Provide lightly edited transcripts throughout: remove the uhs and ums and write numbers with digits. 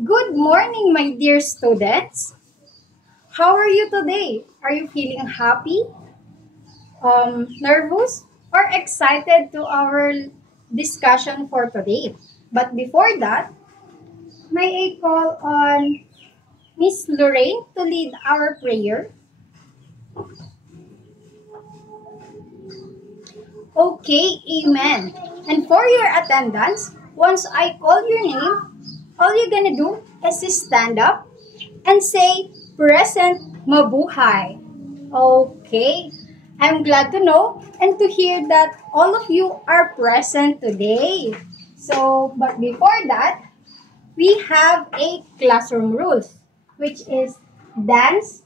Good morning, my dear students. How are you today? Are you feeling happy, nervous, or excited to our discussion for today? But before that, may I call on Miss Lorraine to lead our prayer? Okay, amen. And for your attendance, once I call your name, all you're gonna do is stand up and say, present mabuhay. Okay, I'm glad to know and to hear that all of you are present today. But before that, we have a classroom rules, which is dance,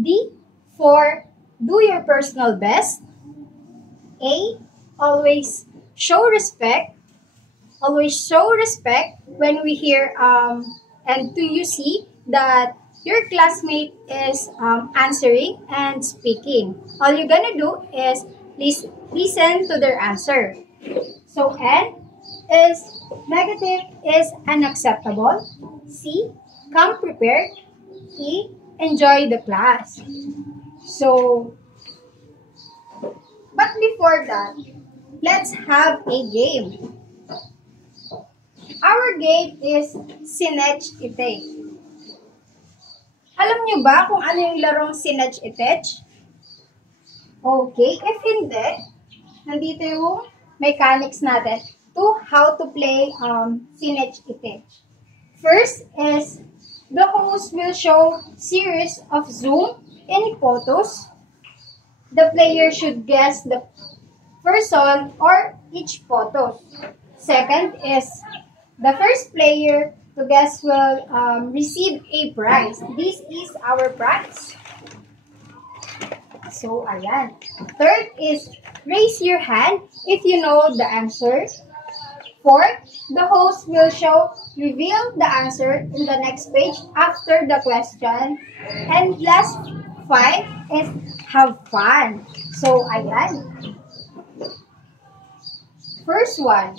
D for do your personal best, A, always show respect, when we hear and do you see that your classmate is answering and speaking. All you're gonna do is listen to their answer. So N is negative is unacceptable. C, come prepared. E, enjoy the class. But before that, let's have a game. Our game is Sinech Itech. Alam niyo ba kung ano yung larong Sinech Itech? Okay, if hindi, nandito yung mechanics natin to how to play Sinech Itech. First is the host will show series of zoom in photos. The player should guess the person or each photo. Second is the first player to guess will receive a prize. This is our prize. So, ayan. Third is raise your hand if you know the answer. Fourth, the host will reveal the answer in the next page after the question. And last five is have fun. So, ayan. First one.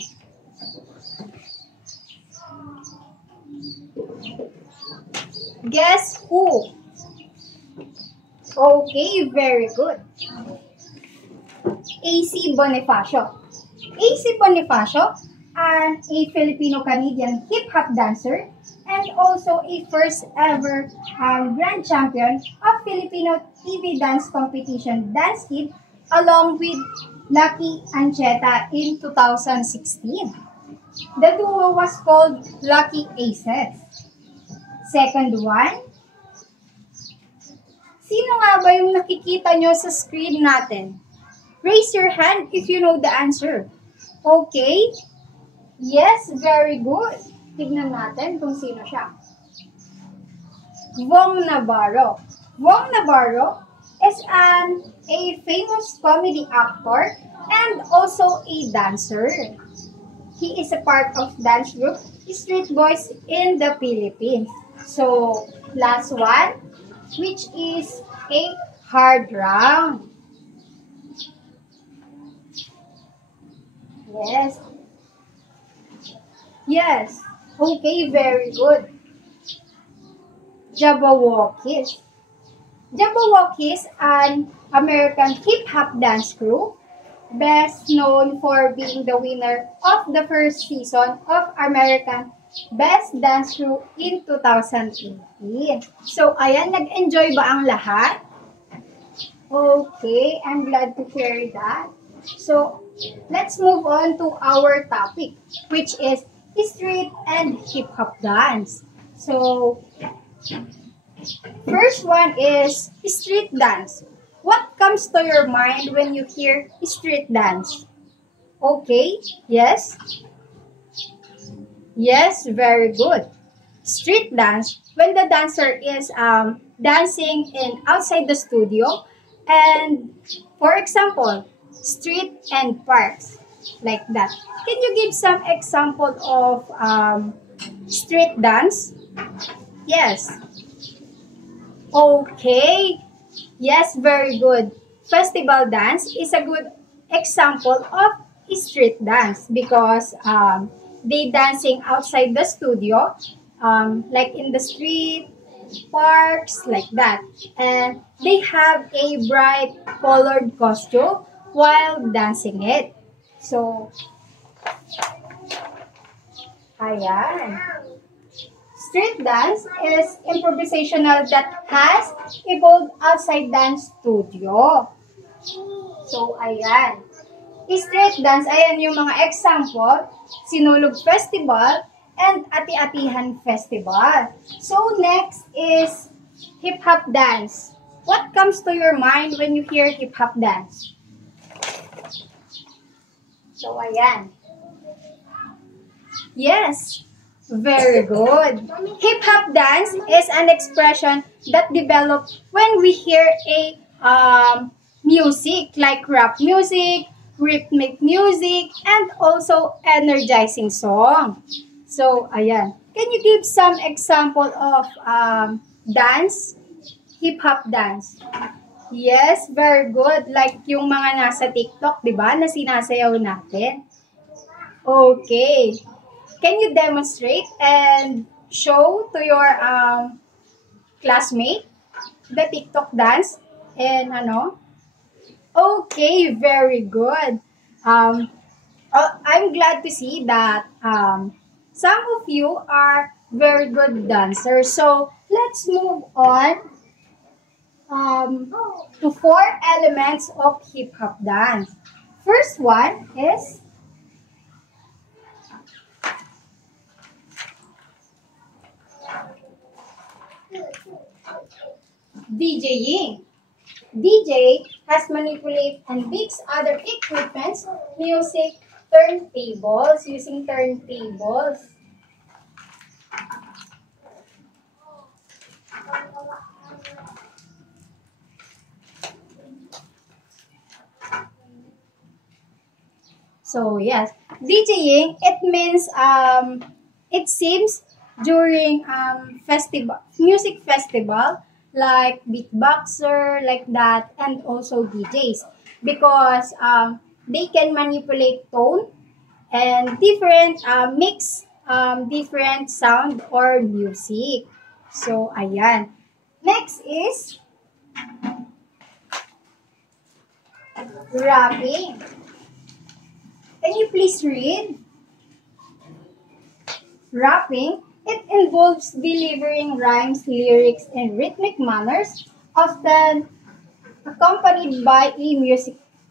Guess who? Okay, very good. AC Bonifacio. AC Bonifacio, a Filipino-Canadian hip-hop dancer and also a first ever grand champion of Filipino TV dance competition Dance Kid along with Lucky Ancheta in 2016. The duo was called Lucky Aces. Second one, sino nga ba yung nakikita nyo sa screen natin? Raise your hand if you know the answer. Okay? Yes, very good. Tignan natin kung sino siya. Wong Navarro. Wong Navarro is a famous comedy actor and also a dancer. He is a part of dance group Street Boys in the Philippines. So, last one, which is a hard round. Yes. Yes. Okay, very good. Jabberwockies. Jabberwockies, an American hip-hop dance crew, best known for being the winner of the first season of American Best Dance Crew in 2018. So, ayan, nag-enjoy ba ang lahat? Okay, I'm glad to hear that. So, let's move on to our topic, which is street and hip-hop dance. So, first one is street dance. What comes to your mind when you hear street dance? Okay, yes? Yes, very good. Street dance, when the dancer is dancing outside the studio, and for example, street and parks, like that. Can you give some example of street dance? Yes. Okay. Yes, very good. Festival dance is a good example of street dance because they dancing outside the studio like in the street, parks, like that. And they have a bright colored costume while dancing it. So, ayan. Street dance is improvisational that has evolved outside dance studio. So, ayan. Street dance, ayan yung mga example, Sinulog Festival and Ati-Atihan Festival. So, next is hip-hop dance. What comes to your mind when you hear hip-hop dance? So, ayan. Yes, very good. Hip-hop dance is an expression that develops when we hear a music like rap music, rhythmic music, and also energizing song. So, ayan. Can you give some example of dance? Hip-hop dance. Yes, very good. Like yung mga nasa TikTok, di ba, na sinasayaw natin. Okay. Can you demonstrate and show to your classmate the TikTok dance? And ano? Okay, very good. I'm glad to see that some of you are very good dancers. So, let's move on to 4 elements of hip-hop dance. First one is DJing. DJ has manipulate and mix other equipments, music, turntables, using turntables. So yes, DJing, it means it seems during music festival like beatboxer like that, and also DJs, because they can manipulate tone and different mix different sound or music. So ayan. Next is rapping. Can you please read? Rapping, it involves delivering rhymes, lyrics, and rhythmic manners, often accompanied by a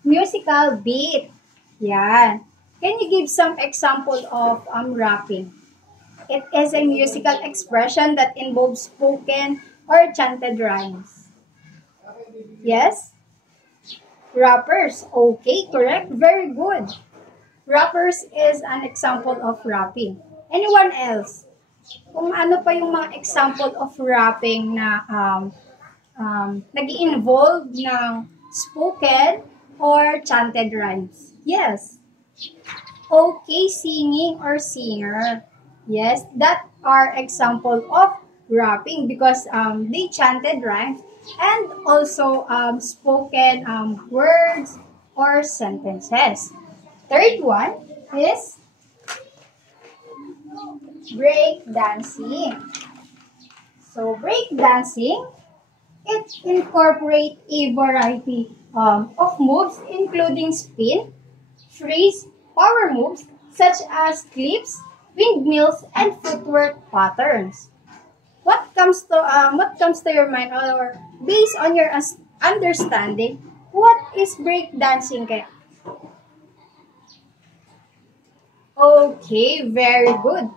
musical beat. Yan. Can you give some example of rapping? It is a musical expression that involves spoken or chanted rhymes. Yes? Rappers. Okay, correct. Very good. Rappers is an example of rapping. Anyone else? Kung ano pa yung mga example of rapping na nag-involve ng spoken or chanted rhymes? Yes. Okay, singing or singer. Yes, that are example of rapping because they chanted rhymes and also spoken words or sentences. Third one is break dancing. So break dancing, it incorporates a variety of moves including spin, freeze, power moves such as flips, windmills, and footwork patterns. What comes to your mind, or based on your understanding, what is break dancing kaya? Okay, very good.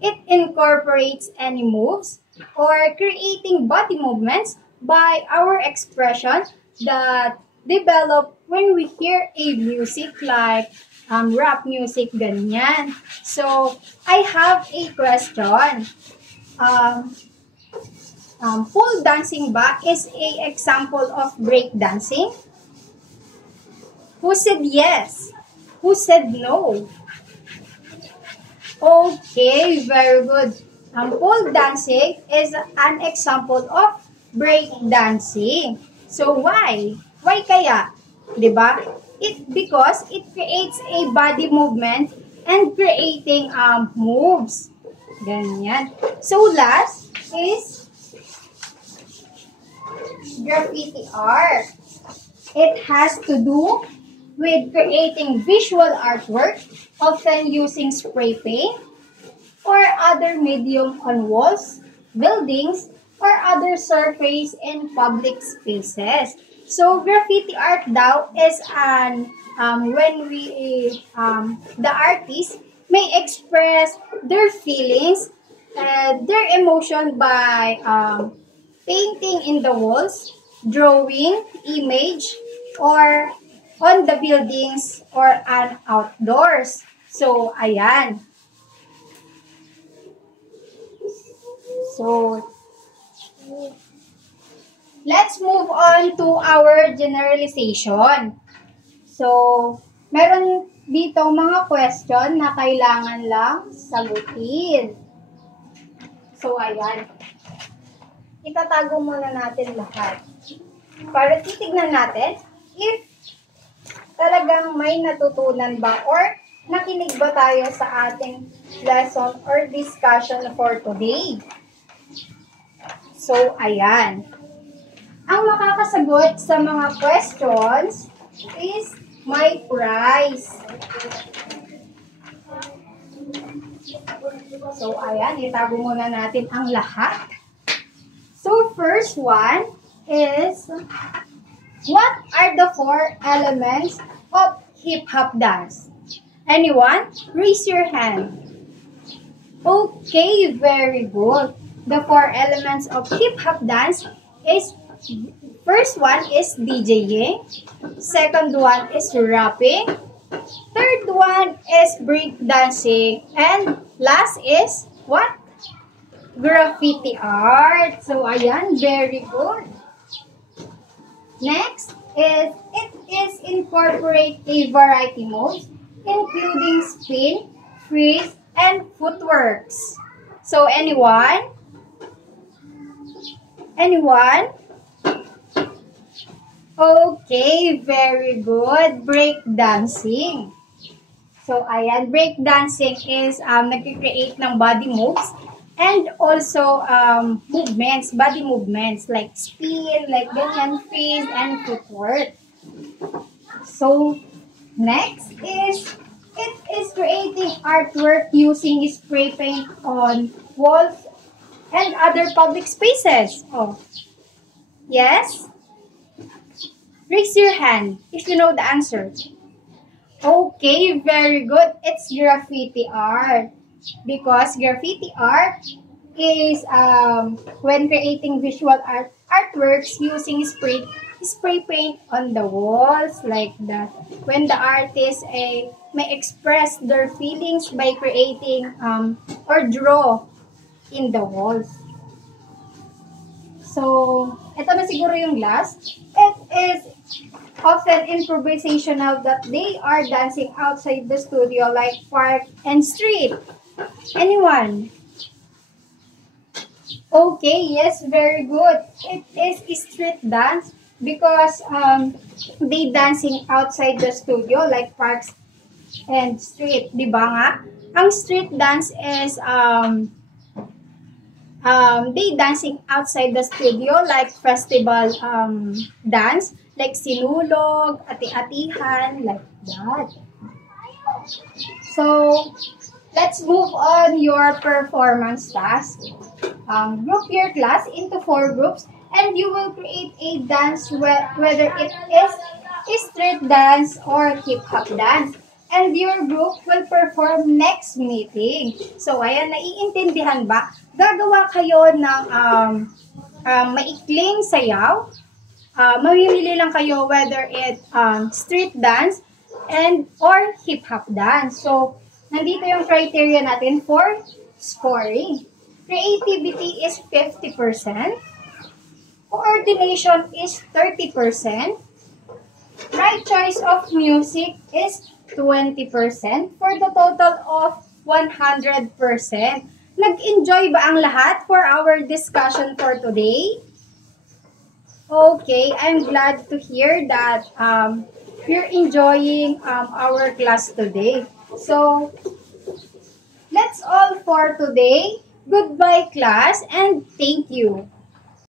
It incorporates any moves or creating body movements by our expression that develop when we hear a music like rap music, ganyan. So, I have a question. Pole dancing ba is a example of break dancing? Who said yes? Who said no? Okay, very good. Pole dancing is an example of break dancing. So why? Why kaya? 'Di ba? Because it creates a body movement and creating moves. Ganyan. So, last is graffiti art. It has to do with creating visual artwork, often using spray paint or other medium on walls, buildings, or other surface in public spaces. So, graffiti art daw is when the artist may express their feelings, their emotion by painting in the walls, drawing, image, or on the buildings or an outdoors. So, ayan. So, let's move on to our generalization. So, meron dito mga question na kailangan lang sagutin. So, ayan. Itatago muna natin lahat. Para titignan natin if talagang may natutunan ba or nakinig ba tayo sa ating lesson or discussion for today. So, ayan. Ang makakasagot sa mga questions is my prize. So, ayan. Itago muna natin ang lahat. So, first one is, what are the 4 elements of hip-hop dance? Anyone? Raise your hand. Okay, very good. The 4 elements of hip-hop dance is, first one is DJing, second one is rapping, third one is break dancing, and last is what? Graffiti art. So, ayan, very good. Next is, it is incorporate a variety modes, including spin, freeze, and footworks. So, anyone? Anyone? Okay, very good. Break dancing. So, ayan, break dancing is nag-create ng body moves and also movements, body movements like spin, like ganyan, freeze, and footwork. So, next is, it is creating artwork using spray paint on walls and other public spaces. Oh, yes? Raise your hand if you know the answer. Okay, very good. It's graffiti art. Because graffiti art is when creating visual artworks using spray paint on the walls like that. When the artist may express their feelings by creating or draw in the walls. So, ito na siguro yung last. It is often improvisational that they are dancing outside the studio like park and street. Anyone? Okay, yes, very good. It is street dance because they dancing outside the studio like parks and street. Diba nga? Ang street dance is they dancing outside the studio like festival dance, like sinulog, ati-atihan, like that. So, let's move on your performance task. Group your class into 4 groups and you will create a dance whether it is street dance or hip-hop dance. And your group will perform next meeting. So, ayan, naiintindihan ba? Gagawa kayo ng maikling sayaw. Mamimili lang kayo whether it street dance and or hip-hop dance. So, nandito yung criteria natin for scoring. Creativity is 50%. Coordination is 30%. Right choice of music is 20% for the total of 100%. Nag-enjoy ba ang lahat for our discussion for today? Okay, I'm glad to hear that you're enjoying our class today. So, That's all for today. Goodbye, class, and thank you.